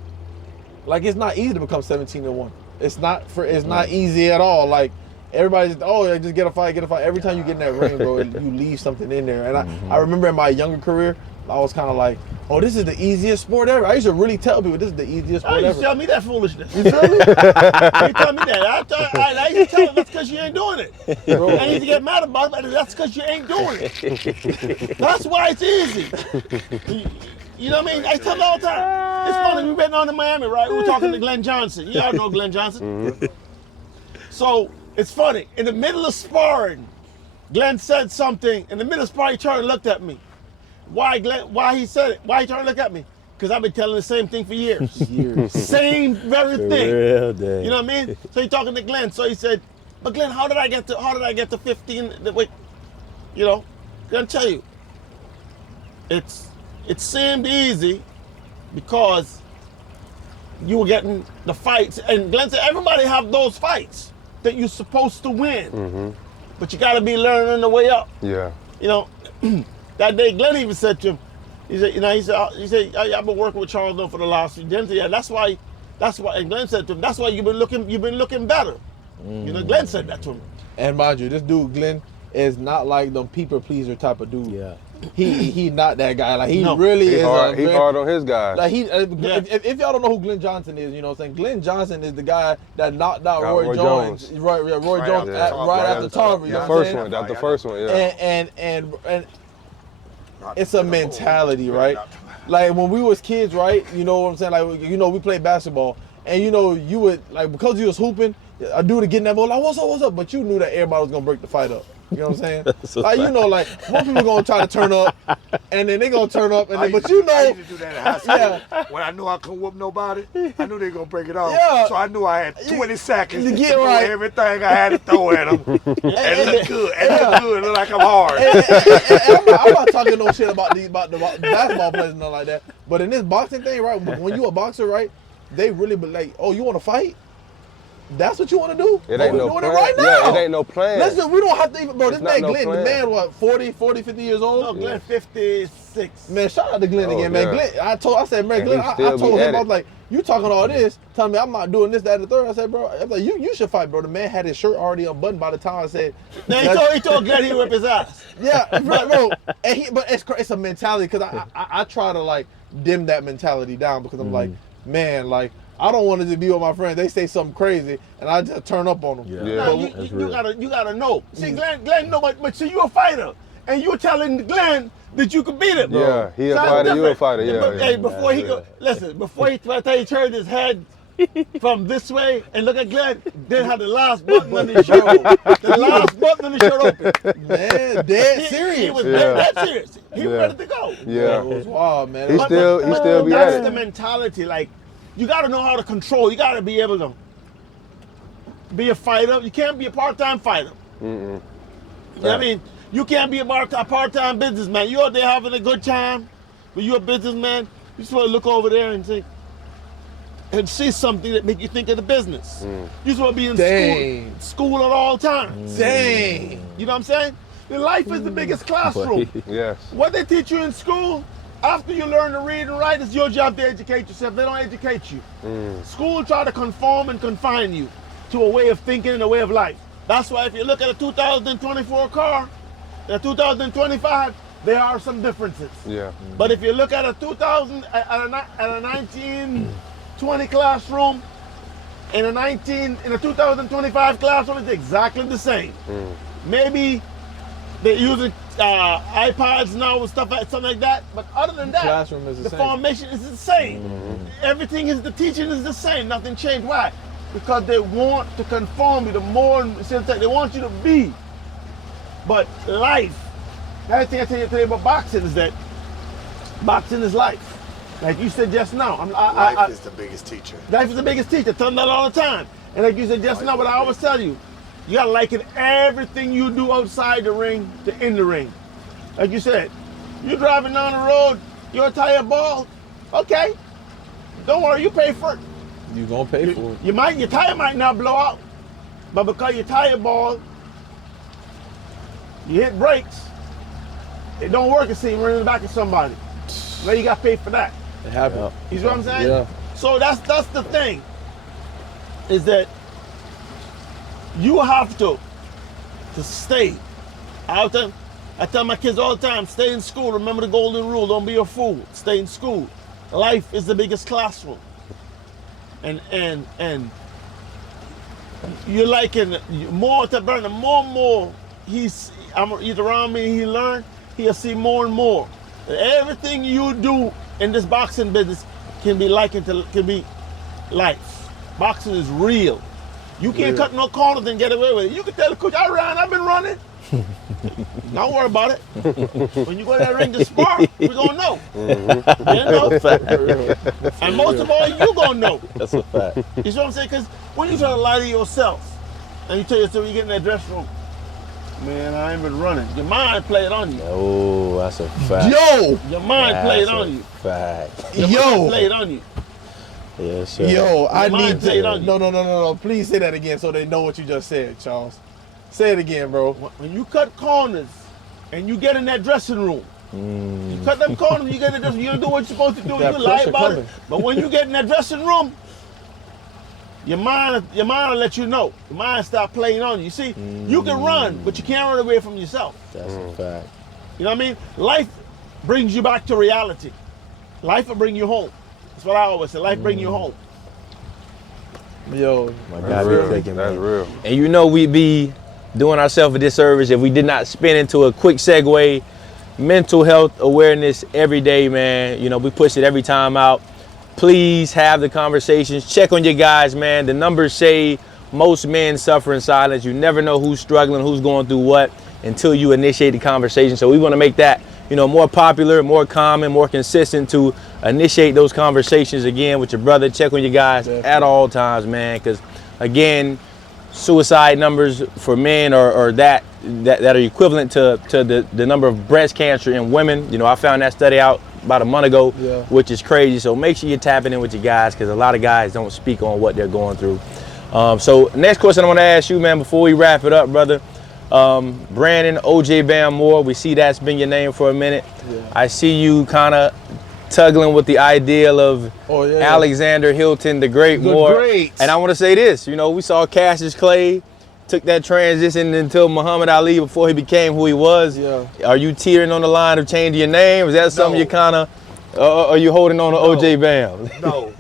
like, it's not easy to become 17-1. It's not easy at all. Like, everybody's just get a fight. Every time you get in that ring, bro, you leave something in there. And I remember in my younger career, I was kind of like, oh, this is the easiest sport ever. I used to really tell people this is the easiest sport You ever. tell me that foolishness. You feel me? You tell me that. I used to tell them that's because you ain't doing it. Bro, I need to get mad about it, but that's because you ain't doing it. That's why it's easy. You know what I mean? I tell them all the time. It's funny, we went on to Miami, right? We were talking to Glenn Johnson. Y'all know Glenn Johnson. So it's funny. In the middle of sparring, Glenn said something. In the middle of sparring, he turned and looked at me. Why he said it? Why he turned and looked at me? Because I've been telling the same thing for years. Same very thing. Real day. You know what I mean? So he talking to Glenn. So he said, "But Glenn, how did I get to 15? Wait, you know, Glenn, tell you, it seemed easy because you were getting the fights." And Glenn said, "Everybody have those fights that you're supposed to win, but you got to be learning the way up." Yeah. You know, that day Glenn even said to him, he said, "I've been working with Charles for the last few days." Yeah, that's why. And Glenn said to him, "That's why you've been looking better." You know, Glenn said that to him. And mind you, this dude Glenn is not like the people pleaser type of dude. Yeah. He not that guy. Like, he No. really He is. hard on his guys. Like, if y'all don't know who Glenn Johnson is, you know what I'm saying? Glenn Johnson is the guy that knocked out Roy Jones. Right, Roy Jones right after Tarver. You know The what I'm first saying? one. That's the first one. Yeah. And it's a mentality, right? Like, when we was kids, right? You know what I'm saying? Like, you know, we played basketball, and you know, you would, like, because you was hooping, a dude would get in that ball like, what's up? But you knew that everybody was gonna break the fight up. You know what I'm saying? Like, you know, like, most people gonna try to turn up, and then they gonna turn up, and then, but you know, I used to do that in high school. When I knew I couldn't whoop nobody, I knew they were gonna break it off. Yeah. So I knew I had 20 seconds to to get throw right. everything I had to throw at them. And look good. And look like I'm hard. and I'm not talking no shit about the basketball players and nothing like that. But in this boxing thing, right? When you a boxer, right? They really be like, oh, you want to fight? That's what you want to do? It ain't we're no doing plan. it right now. Yeah, it ain't no plan. Listen, we don't have to even, bro, this It's not man no Glenn, the plan. man, what, 40, 50 years old? No, Glenn 56. Man, shout out to Glenn Oh, again, man. yeah. Glenn, I said, man, And Glenn, he I still told be him, at I it. was like, you talking all this, telling me I'm not doing this, that, and the third. I said, bro, I was like, you should fight, bro. The man had his shirt already unbuttoned by the time I said. Now he told Glenn he'd whip his ass. Yeah, bro. But it's a mentality, because I try to, like, dim that mentality down, because I'm like, man, like, I don't want to just be with my friends. They say something crazy, and I just turn up on them. Yeah. Yeah. No, That's you real. gotta know. See, Glenn know, but see, you a fighter, and you telling Glenn that you could beat him. Yeah, he a Sounds fighter, you a different. fighter, yeah, But, yeah. hey, before he go, listen, before he turned his head from this way and look at Glenn, then had the last button on his shirt open. The last button on his shirt open. Man, dead serious. He was Yeah. dead serious. He was Yeah. ready to go. Yeah. It was wild, man. He But- still but be that's at the it. mentality. Like, you got to know how to control. You got to be able to be a fighter. You can't be a part-time fighter. You know what I mean? You can't be a part-time businessman. You're out there having a good time, but you're a businessman. You're supposed to look over there and see something that make you think of the business. You're supposed to be in Dang. school at all times. Dang. You know what I'm saying? The life is the biggest classroom. Yes. What they teach you in school, after you learn to read and write, it's your job to educate yourself. They don't educate you. School try to conform and confine you to a way of thinking and a way of life. That's why if you look at a 2024 car, a 2025, there are some differences. Yeah. But if you look at a 1920 classroom, in a 2025 classroom, it's exactly the same. Maybe they're using iPads now and something like that. But other than that, classroom is the same. formation is the same. Everything is, the teaching is the same. Nothing changed. Why? Because they want to conform you. The more they want you to be. But life, the thing I tell you today about boxing is that boxing is life. Like you said just now. Life is the biggest teacher. Life is the biggest teacher. Tell them that all the time. And like you said just now, what I always tell you, you gotta liken everything you do outside the ring to in the ring. Like you said, you're driving down the road, your tire bald. Okay, don't worry, you pay for it. You gonna pay for it. Your tire might not blow out, but because your tire ball, you hit brakes, it don't work and see you run in the back of somebody. Now you got to pay for that. It happened. You see what I'm saying? Yeah. So that's the thing, is that you have to stay. I tell my kids all the time, stay in school. Remember the golden rule, don't be a fool. Stay in school. Life is the biggest classroom. And you're liking more to burn, more and more he's around me, he learn, he'll see more and more. Everything you do in this boxing business can be life. Boxing is real. You can't cut no corners and get away with it. You can tell the coach, I've been running. Don't worry about it. When you go to that ring to spar, we're gonna know. You know? And most of all, you gonna know. That's a fact. You see what I'm saying? Because when you try to lie to yourself, and you tell yourself you get in that dressing room, man, I ain't been running. Your mind played on you. Oh, that's a fact. Yo! Your mind played on you. Fact. Your mind played on you. Yeah, sure. Yo, I mind need played to. on you. No. Please say that again so they know what you just said, Charles. Say it again, bro. When you cut corners and you get in that dressing room, you cut them corners, you get in the dressing room, you don't do what you're supposed to do, That you lie pressure about coming. it. But when you get in that dressing room, your mind will let you know. Your mind start playing on you. You see, you can run, but you can't run away from yourself. That's a fact. You know what I mean? Life brings you back to reality. Life will bring you home. That's what I always say. Life bring you home. Yo, My That's God, real. be taking, That's man. real. And you know we'd be doing ourselves a disservice if we did not spin into a quick segue. Mental health awareness every day, man. You know, we push it every time out. Please have the conversations. Check on your guys, man. The numbers say most men suffer in silence. You never know who's struggling, who's going through what until you initiate the conversation. So we want to make that, you know, more popular, more common, more consistent to initiate those conversations again with your brother. Check on your guys at all times, man. Because again, suicide numbers for men are that are equivalent to the number of breast cancer in women. You know, I found that study out about a month ago, which is crazy. So make sure you're tapping in with your guys because a lot of guys don't speak on what they're going through. So next question I want to ask you, man, before we wrap it up, brother. Brandon OJ Bam Moore, we see that's been your name for a minute. I see you kind of tuggling with the ideal of Alexander Hilton, the Great Moore. And I want to say this, you know, we saw Cassius Clay took that transition until Muhammad Ali before he became who he was. Are you teetering on the line of changing your name? Is that something you kind of, are you holding on to OJ Bam? No.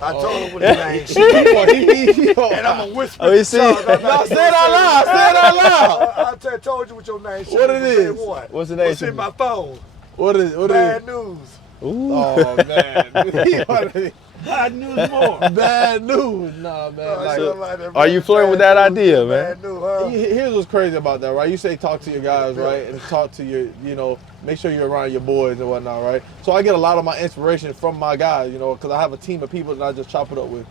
I told him what his name. And I'm gonna whisper. Oh, you see? No, say it out loud. Say it out loud. I told you what your name should What be. it is? What's the name? What's in my phone? What is it? Bad news. Ooh. Oh, man. Bad news more. Bad news. Nah, man. Are you flirting with that idea, man? Bad news, huh? Here's what's crazy about that, right? You say talk to your guys, right? And talk to your, you know, make sure you're around your boys and whatnot, right? So I get a lot of my inspiration from my guys, you know, because I have a team of people that I just chop it up with.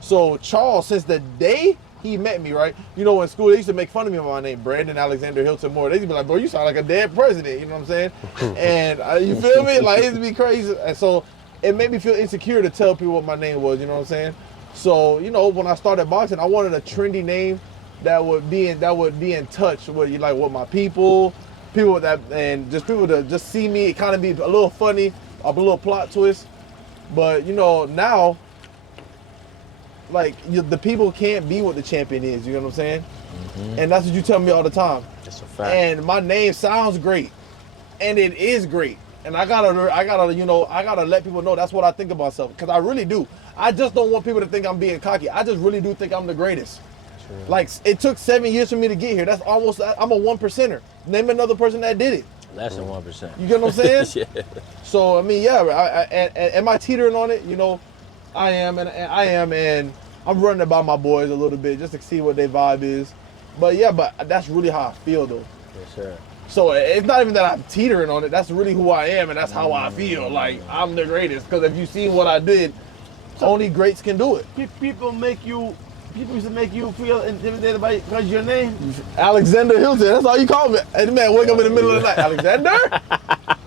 So Charles, since the day he met me, right? You know, in school, they used to make fun of me with my name, Brandon Alexander Hilton Moore. They used to be like, bro, you sound like a dead president, you know what I'm saying? And you feel me? Like, it used to be crazy. And so it made me feel insecure to tell people what my name was, you know what I'm saying? So, you know, when I started boxing, I wanted a trendy name that would be in touch with with my people that, and just people to just see me, kind of be a little funny, a little plot twist. But, you know, now, like, the people can't be what the champion is, you know what I'm saying? And that's what you tell me all the time. That's a fact. And my name sounds great, and it is great. And I gotta let people know that's what I think about myself, because I really do. I just don't want people to think I'm being cocky. I just really do think I'm the greatest. True. Like, it took 7 years for me to get here. That's almost, I'm a 1%er. Name another person that did it. Less than 1%. You get what I'm saying? Yeah. So, I mean, yeah, am I teetering on it? You know, I am, and I'm running it by my boys a little bit just to see what their vibe is. But yeah, that's really how I feel, though. Yes, sir. So it's not even that I'm teetering on it. That's really who I am, and that's how I feel. Like, I'm the greatest. Because if you see what I did, only greats can do it. People used to make you feel intimidated by because your name. Alexander Hilton, that's all you call me. Hey, man, wake up in the middle of the night. Alexander?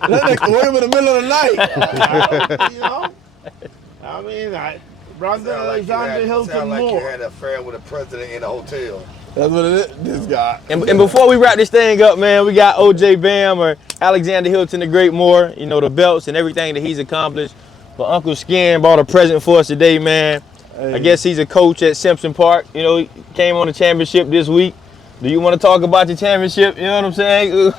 Wake up in the middle of the night. You know? I mean, Brandon Alexander Hilton sound like Moore. you had an affair with a president in a hotel. That's what it is. This guy. And before we wrap this thing up, man, we got OJ Bam or Alexander Hilton the Great Moore, you know, the belts and everything that he's accomplished. But Uncle Skin brought a present for us today, man. Hey. I guess he's a coach at Simpson Park. You know, he came on the championship this week. Do you want to talk about the championship? You know what I'm saying?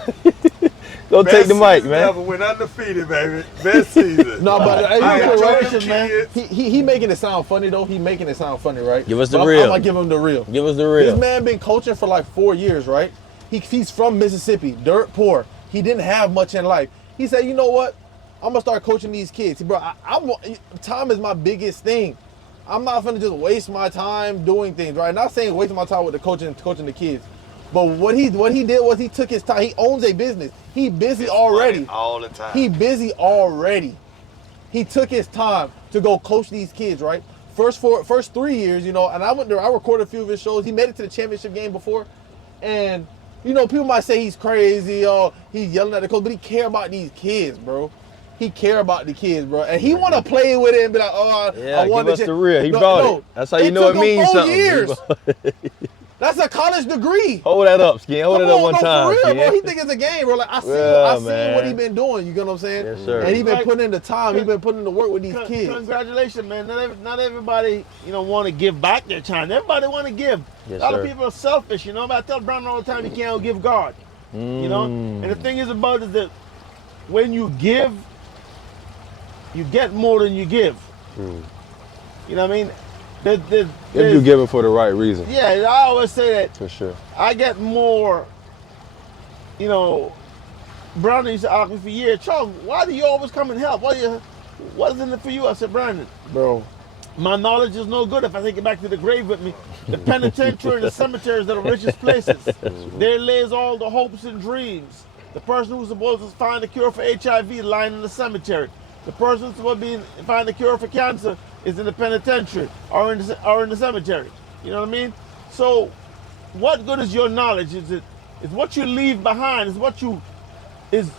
Go Best take the mic, season man. Ever went undefeated, baby. Best season. No, but hey, I enjoy correction, them man. kids. He making it sound funny though. He making it sound funny, right? Give us the But real. I'm gonna give him the real. Give us the real. This man been coaching for like 4 years, right? He's from Mississippi, dirt poor. He didn't have much in life. He said, you know what? I'm gonna start coaching these kids. Bro, time is my biggest thing. I'm not gonna just waste my time doing things, right? Not saying wasting my time with the coaching the kids. But what he did was he took his time. He owns a business. He busy already. All the time. He busy already. He took his time to go coach these kids, right? First 3 years, you know, and I went there, I recorded a few of his shows. He made it to the championship game before. And, you know, people might say he's crazy or he's yelling at the coach, but he care about these kids, bro. He care about the kids, bro. And he want to play with it and be like, oh, Yeah, I want give us the real. He brought it. That's how you know it took him means 4 something. years. That's a college degree. Hold that up, Skin. Hold it up one time, For real, Skin. bro. He think it's a game, bro. Like I seen man. what he been doing. You get what I'm saying? Yes, sir. And he been putting in the time. He been putting in the work with these kids. Congratulations, man. Not everybody, you know, want to give back their time. Everybody want to give. Yes, a lot sir. of people are selfish, you know. But I tell Brown all the time, you can't give God. You know. And the thing is about it is that when you give, you get more than you give. You know what I mean? If you give it for the right reason. Yeah, I always say that. For sure. I get more, you know, Brandon used to ask me for years, Charles, why do you always come and help? What is in it for you? I said, Brandon, Bro. my knowledge is no good if I take it back to the grave with me. The penitentiary and the cemeteries are the richest places. There lays all the hopes and dreams. The person who's supposed to find a cure for HIV lying in the cemetery. The person who's supposed to find a cure for cancer is in the penitentiary or in the cemetery. You know what I mean? So, what good is your knowledge? It's what you leave behind. It's what you is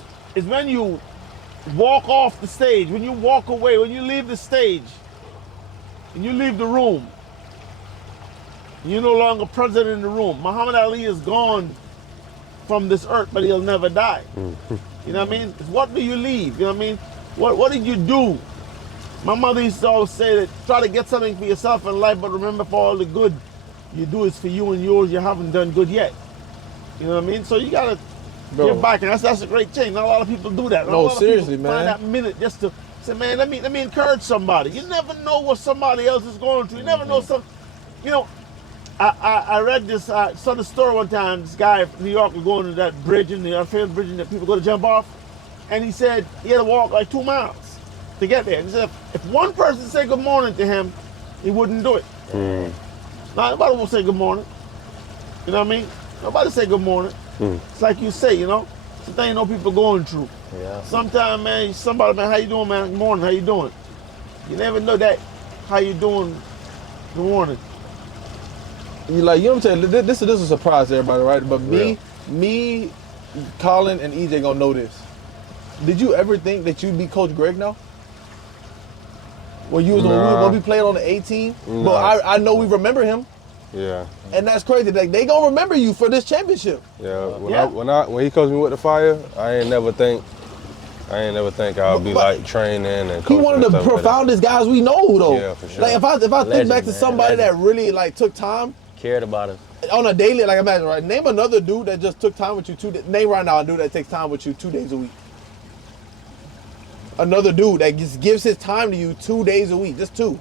when you walk off the stage, when you walk away, when you leave the stage, and you leave the room. You're no longer present in the room. Muhammad Ali is gone from this earth, but he'll never die. You know what I mean? What do you leave? You know what I mean? What did you do? My mother used to always say that try to get something for yourself in life, but remember for all the good you do is for you and yours. You haven't done good yet. You know what I mean? So you gotta give back, and that's a great thing. Not a lot of people do that. Not a No, lot of seriously, people find man. that minute just to say, man, let me encourage somebody. You never know what somebody else is going through. You never know some. You know, I read this. I saw the story one time. This guy from New York was going to that bridge, the famous bridge that people go to jump off, and he said he had to walk like 2 miles to get there. And he said if one person said good morning to him, he wouldn't do it. Now, nobody will say good morning. You know what I mean? Nobody say good morning. It's like you say, you know, it's the thing you know people going through. Yeah. Sometimes, man, somebody, man, how you doing, man? Good morning, how you doing? You never know that, how you doing, good morning. You know what I'm saying? This is a surprise to everybody, right? But me, Colin, and EJ gonna know this. Did you ever think that you'd be Coach Greg now? When when we played on the 18? Nah. But I know we remember him, Yeah. and that's crazy. They gonna remember you for this championship. Yeah. Yeah. When he coached me with the fire, I ain't never think I'll be But- like training and He coaching one of and the stuff like that. profoundest guys we know, though. Yeah, for sure. Like if I think Legend, back to man, somebody that legend. really like took time Cared about us. on a daily, like imagine, right? Name another dude that just took time with you name right now a dude that takes time with you 2 days a week. Another dude that just gives his time to you 2 days a week, just 2.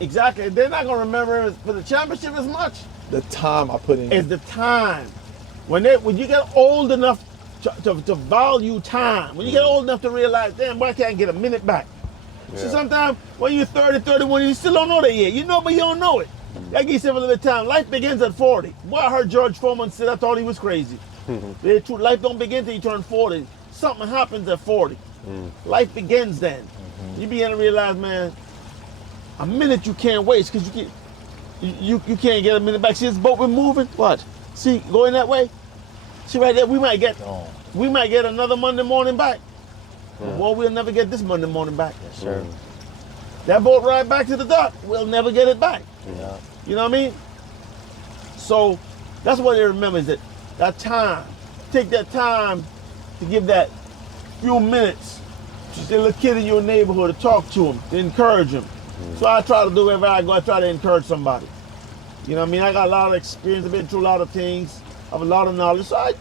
Exactly. They're not gonna remember him for the championship as much. The time I put in. Is the time. When you get old enough to value time, when you get old enough to realize, damn, boy, I can't get a minute back. So sometimes when you're 30, 31, you still don't know that yet. You know, but you don't know it. I give yourself a little bit of time. Life begins at 40. Boy, I heard George Foreman say I thought he was crazy. The truth, life don't begin till you turn 40. Something happens at 40. Life begins then. You begin to realize, man, a minute you can't waste because you can't get a minute back. See this boat we're moving? What? See, going that way? See right there, we might get another Monday morning back. Well, we'll never get this Monday morning back. Yes, sir. that boat ride back to the dock, we'll never get it back. Yeah. You know what I mean? So that's what they remember is that time. Take that time to give that few minutes to the little kid in your neighborhood to talk to him, to encourage him. So I try to do wherever I go, I try to encourage somebody. You know what I mean? I got a lot of experience, I've been through a lot of things, I have a lot of knowledge. So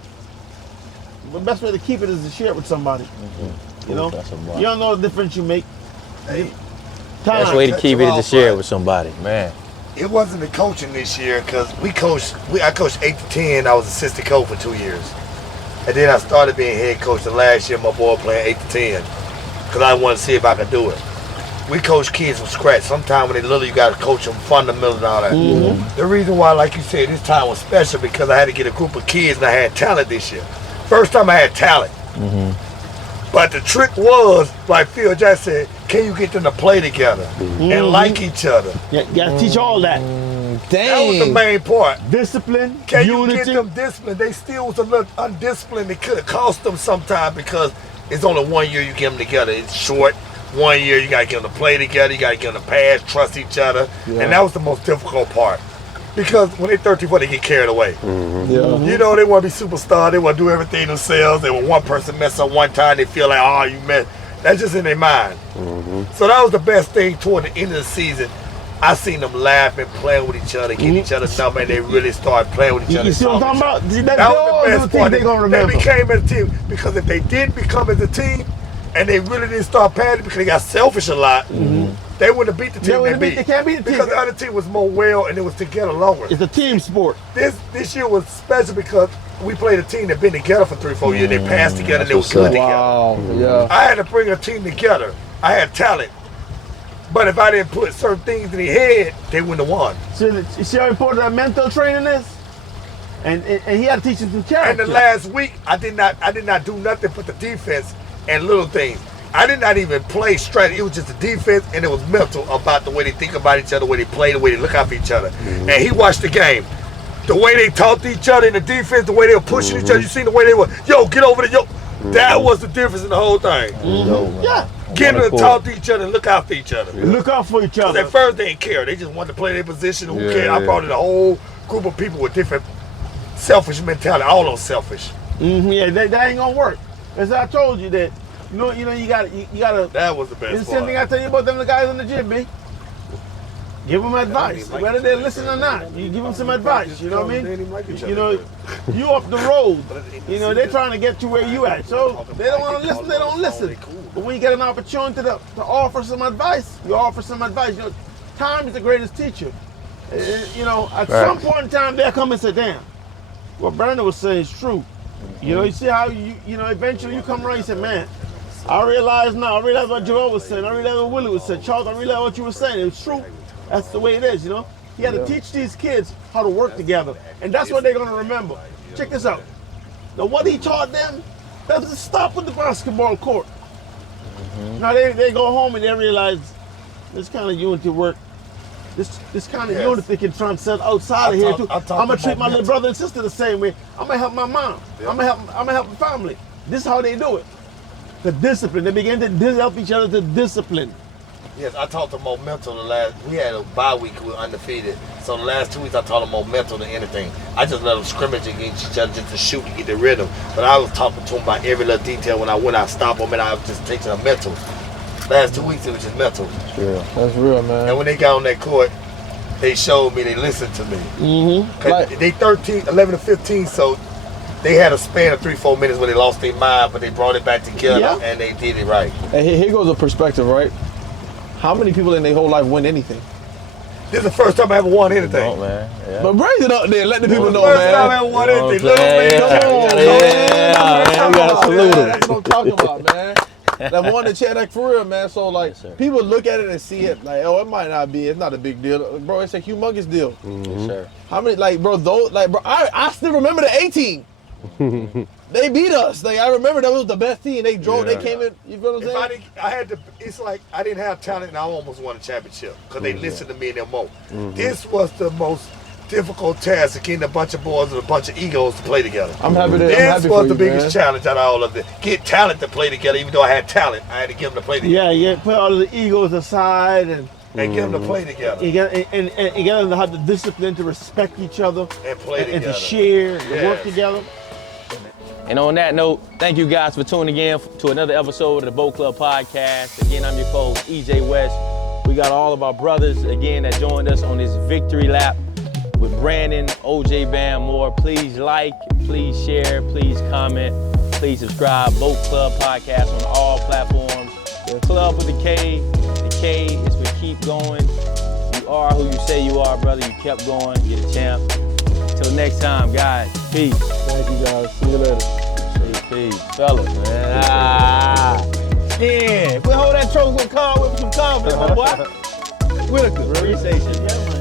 the best way to keep it is to share it with somebody. You know? You don't know the difference you make. Hey, Best way to keep it is to share it with somebody, man. it wasn't the coaching this year because I coached 8 to 10. I was assistant coach for 2 years. And then I started being head coach the last year my boy playing 8 to 10 because I wanted to see if I could do it. We coach kids from scratch. Sometimes when they're little, you got to coach them fundamentals and all that. Mm-hmm. The reason why, like you said, this time was special because I had to get a group of kids and I had talent this year. First time I had talent. Mm-hmm. But the trick was, like Phil just said, can you get them to play together and like each other? Yeah, you got to teach all that. That was the main part. Discipline, Can unity. you get them disciplined? They still was a little undisciplined. It could cost them sometimes because it's only 1 year you get them together. It's short. 1 year you gotta get them to play together. You gotta get them to pass, trust each other, and that was the most difficult part. Because when they're 13, they get carried away. Mm-hmm. You know, they want to be superstar. They want to do everything themselves. They want one person mess up one time. They feel like, oh, you messed. That's just in their mind. Mm-hmm. So that was the best thing toward the end of the season. I seen them laughing, playing with each other, getting each other's number, and they really started playing with each other. You see what I'm talking about? That was the best part. They gonna remember. They became as a team. Because if they didn't become as a team, and they really didn't start padding because they got selfish a lot, they wouldn't have beat the team they beat. They can't beat the team. Because the other team was more well and it was together longer. It's a team sport. This year was special because we played a team that been together for 3 or 4 years. They passed together and they were good together. Wow. Yeah. I had to bring a team together. I had talent. But if I didn't put certain things in their head, they wouldn't have won. So you see how important that mental training is? And he had to teach them some character. And the last week, I did not do nothing but the defense and little things. I did not even play strategy. It was just the defense, and it was mental about the way they think about each other, the way they play, the way they look out for each other. And he watched the game. The way they talked to each other in the defense, the way they were pushing each other. You seen the way they were, yo, get over there, yo. That was the difference in the whole thing. Yeah. Getting them to talk to each other and look out for each other. Look out for each other. At first, they didn't care. They just wanted to play their position. Who cared? I brought in a whole group of people with different selfish mentality. All those selfish. Yeah, that ain't gonna work. As I told you that. You know, you gotta. That was the best. It's the same thing I tell you about them the guys in the gym, B. Give them advice, whether they listen or not. You give them some advice. You know what I mean? You know, you up the road. You know, they're trying to get to where you at. So they don't want to listen. They don't listen. But when you get an opportunity to offer some advice, you offer some advice. You know, time is the greatest teacher. You know, at some point in time, they'll come and say, "Damn, what Brandon was saying is true." You know, you see how you know, eventually you come around, you say, "Man, I realize now. I realize what Joel was saying. I realize what Willie was saying. Charles, I realize what you were saying. It was true. That's the way it is, you know." He had to teach these kids how to work together. And that's what they're going to remember. Check this out. Now, what he taught them, that doesn't stop with the basketball court. Now, they go home and they realize this kind of unity work, this kind of unity can transcend outside of here, too. I'm going to treat my little brother and sister the same way. I'm going to help my mom. I'm going to help the family. This is how they do it. The discipline. They begin to help each other to discipline. Yes, I taught them more mental we had a bye week, we were undefeated. So the last 2 weeks I taught them more mental than anything. I just let them scrimmage against each other just to shoot and get the rhythm. But I was talking to them about every little detail. When I went out, stop them, and I was just teaching them mental. Last 2 weeks it was just mental. Yeah, that's real, man. And when they got on that court, they showed me, they listened to me. They 11 to 15, so they had a span of 3-4 minutes where they lost their mind, but they brought it back together and they did it right. And here goes a perspective, right? How many people in their whole life win anything? This is the first time I ever won anything. Oh, man. Yeah. But raise it up there, let the people know, First man. time I ever won anything. Little man, Yeah, we gotta salute him. That's what I'm talking about, man. That won the chair, like for real, man. So like, people look at it and see it like, oh, it might not be. It's not a big deal, bro. It's a humongous deal. Yes, sir. How many, like, bro? I still remember the 18. They beat us. Like, I remember that was the best team. They drove. They came in. You feel what I'm saying? It's like I didn't have talent, and I almost won a championship because they listened to me and them more. This was the most difficult task of getting a bunch of boys with a bunch of egos to play together. I'm happy to. This was the biggest man. challenge out of all of it. Get talent to play together, even though I had talent. I had to get them to play together. Yeah, put all the egos aside and And get them to play together. you got to have the discipline to respect each other And play and to together. share and Yes. work together. And on that note, thank you guys for tuning in to another episode of the Boat Club Podcast. Again, I'm your co-host, EJ West. We got all of our brothers, again, that joined us on this victory lap with Brandon, OJ Bam, more. Please like, please share, please comment, please subscribe. Boat Club Podcast on all platforms. The club with the K. The K is for keep going. You are who you say you are, brother. You kept going. You're the champ. Until next time, guys. Peace. Thank you guys. See you later. Peace, fellas, man. Yeah, if we hold that trophy, we'll come with some confidence, my boy. Whitaker, appreciate you.